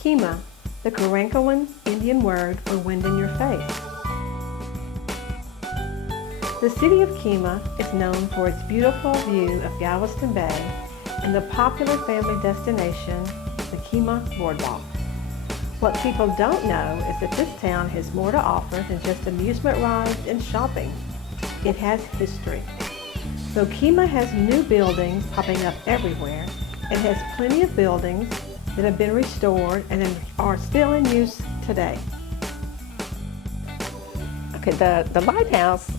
Kemah, the Karankawan Indian word for wind in your face. The city of Kemah is known for its beautiful view of Galveston Bay and the popular family destination, the Kemah Boardwalk. What people don't know is that this town has more to offer than just amusement rides and shopping. It has history. Though Kemah has new buildings popping up everywhere, it has plenty of buildings that have been restored and are still in use today. Okay, the lighthouse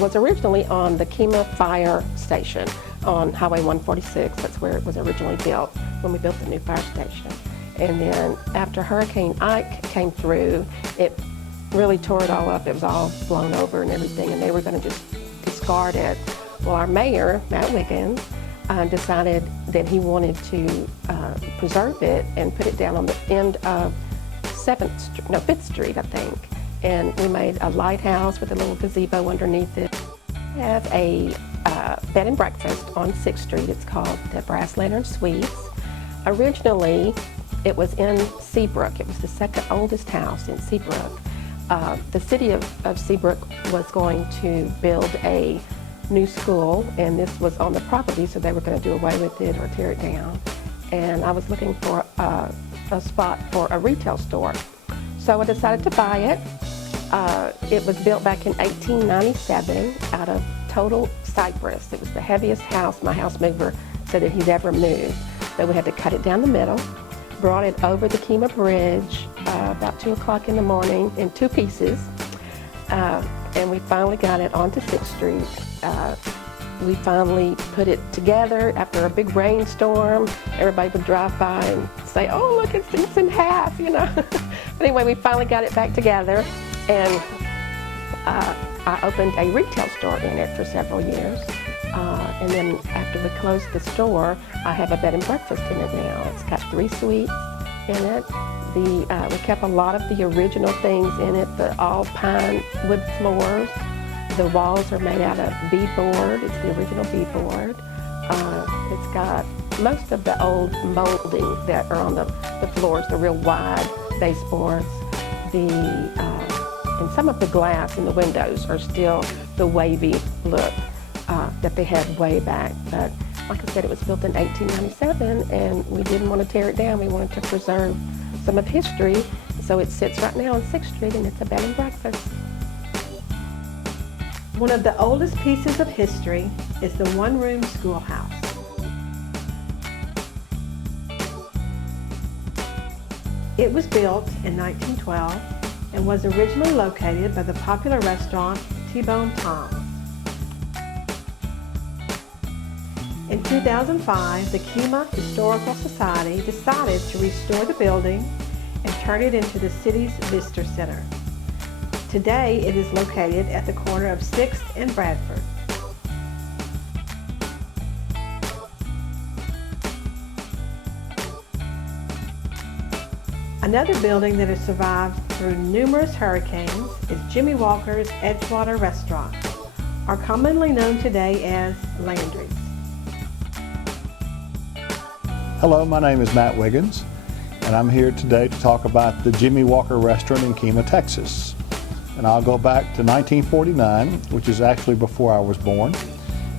was originally on the Kemah Fire Station on Highway 146. That's where it was originally built when we built the new fire station. And then after Hurricane Ike came through, it really tore it all up. It was all blown over and everything, and they were going to just discard it. Well, our mayor, Matt Wiggins, decided that he wanted to preserve it and put it down on the end of 5th Street, I think. And we made a lighthouse with a little gazebo underneath it. We have a bed and breakfast on 6th Street. It's called the Brass Lantern Suites. Originally, it was in Seabrook. It was the second oldest house in Seabrook. The city of Seabrook was going to build a new school, and this was on the property, so they were going to do away with it or tear it down. And I was looking for a spot for a retail store. So I decided to buy it. It was built back in 1897 out of total cypress. It was the heaviest house my house mover said that he'd ever moved. So we had to cut it down the middle, brought it over the Kemah Bridge about 2 o'clock in the morning in 2 pieces. And we finally got it onto 6th Street. We finally put it together after a big rainstorm. Everybody would drive by and say, "Oh, look, it's in half," you know. But anyway, we finally got it back together, and I opened a retail store in it for several years. And then after we closed the store, I have a bed and breakfast in it now. It's got 3 suites in it. We kept a lot of the original things in it, the all pine wood floors. The walls are made out of beadboard. It's the original beadboard. It's got most of the old molding that are on the floors, the real wide baseboards. And some of the glass in the windows are still the wavy look that they had way back. But like I said, it was built in 1897, and we didn't want to tear it down. We wanted to preserve some of history. So it sits right now on 6th Street, and it's a bed and breakfast. One of the oldest pieces of history is the one-room schoolhouse. It was built in 1912 and was originally located by the popular restaurant T-Bone Tom's. In 2005, the Kemah Historical Society decided to restore the building and turn it into the city's visitor center. Today, it is located at the corner of 6th and Bradford. Another building that has survived through numerous hurricanes is Jimmy Walker's Edgewater Restaurant, or commonly known today as Landry's. Hello, my name is Matt Wiggins, and I'm here today to talk about the Jimmy Walker Restaurant in Kemah, Texas. And I'll go back to 1949, which is actually before I was born.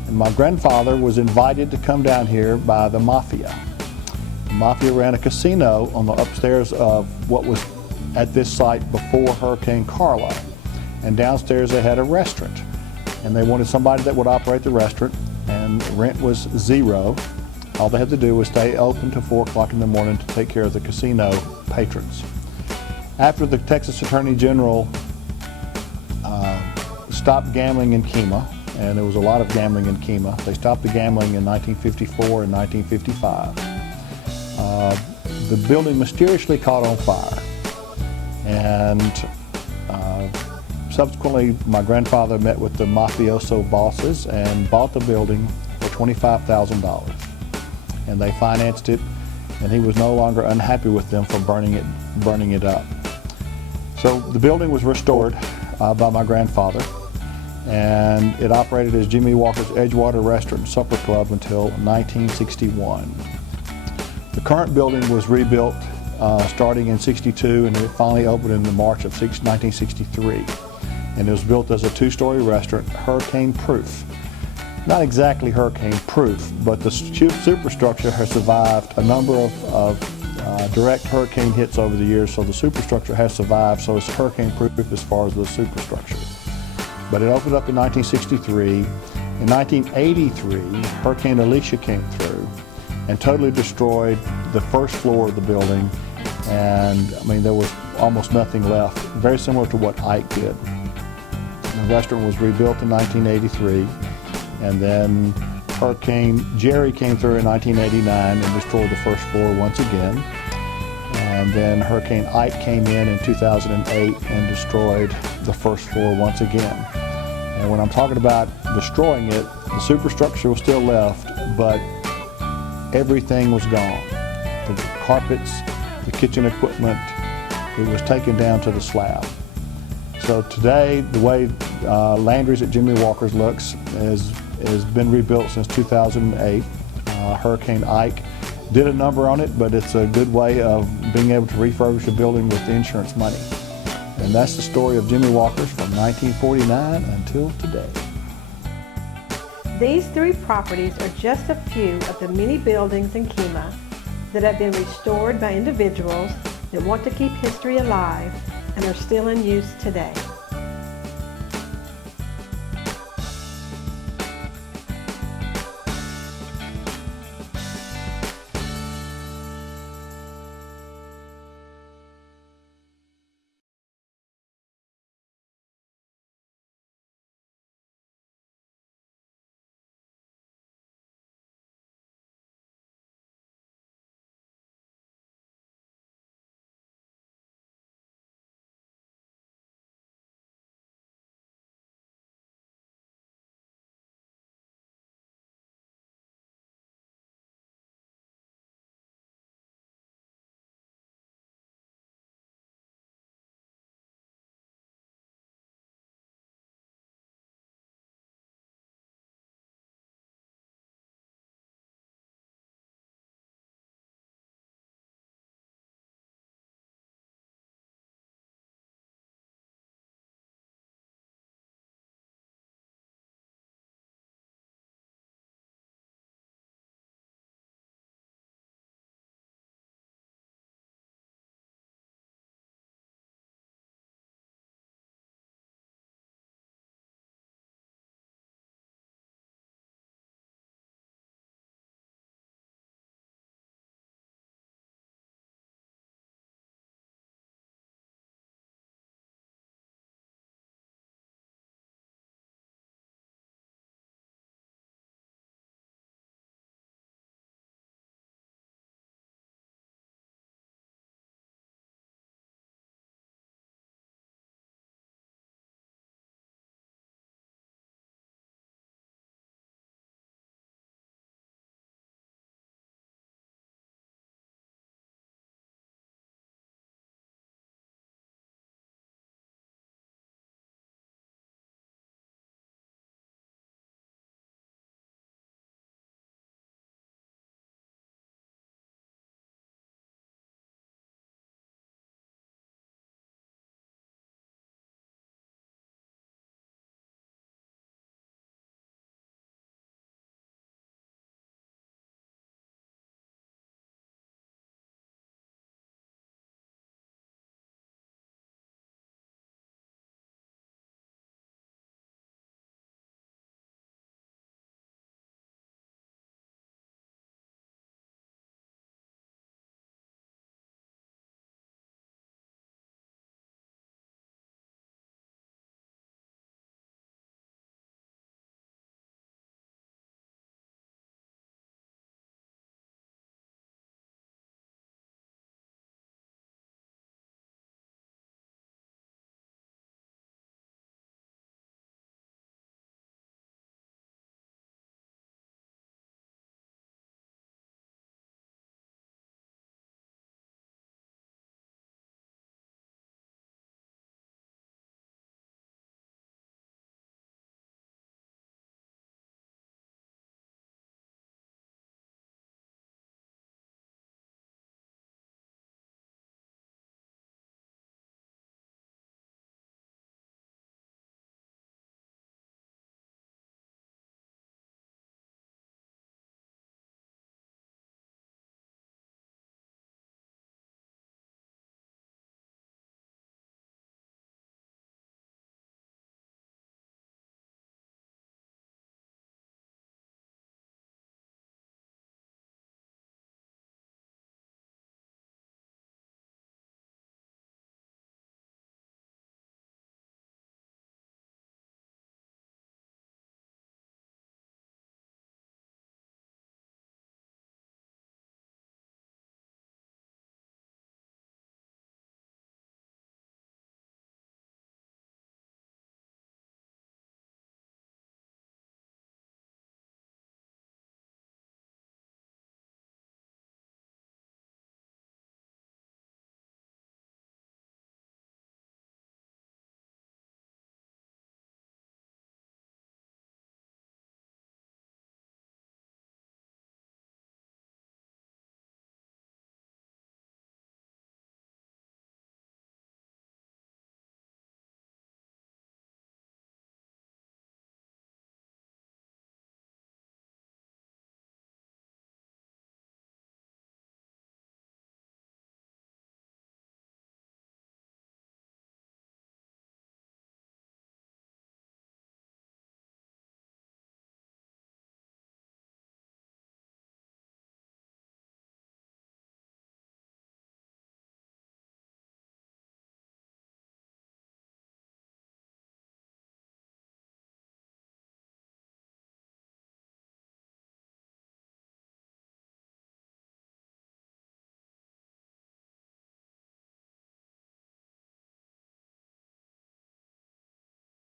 And my grandfather was invited to come down here by the Mafia. The Mafia ran a casino on the upstairs of what was at this site before Hurricane Carla. And downstairs they had a restaurant. And they wanted somebody that would operate the restaurant, and rent was $0. All they had to do was stay open till 4 o'clock in the morning to take care of the casino patrons. After the Texas Attorney General stopped gambling in Kemah, and there was a lot of gambling in Kemah. They stopped the gambling in 1954 and 1955. The building mysteriously caught on fire, and subsequently my grandfather met with the mafioso bosses and bought the building for $25,000. And they financed it, and he was no longer unhappy with them for burning it up. So the building was restored by my grandfather, and it operated as Jimmy Walker's Edgewater Restaurant and Supper Club until 1961. The current building was rebuilt starting in '62, and it finally opened in the March of 1963. And it was built as a two-story restaurant, hurricane-proof. Not exactly hurricane-proof, but the superstructure has survived a number of direct hurricane hits over the years, so the superstructure has survived, so it's hurricane-proof as far as the superstructure. But it opened up in 1963. In 1983, Hurricane Alicia came through and totally destroyed the first floor of the building, and I mean, there was almost nothing left, very similar to what Ike did. The restaurant was rebuilt in 1983, and then Hurricane Jerry came through in 1989 and destroyed the first floor once again. And then Hurricane Ike came in 2008 and destroyed the first floor once again. And when I'm talking about destroying it, the superstructure was still left, but everything was gone. The carpets, the kitchen equipment, it was taken down to the slab. So today, the way Landry's at Jimmy Walker's looks has been rebuilt since 2008. Hurricane Ike did a number on it, but it's a good way of being able to refurbish a building with the insurance money. And that's the story of Jimmy Walker's from 1949 until today. These three properties are just a few of the many buildings in Kemah that have been restored by individuals that want to keep history alive and are still in use today.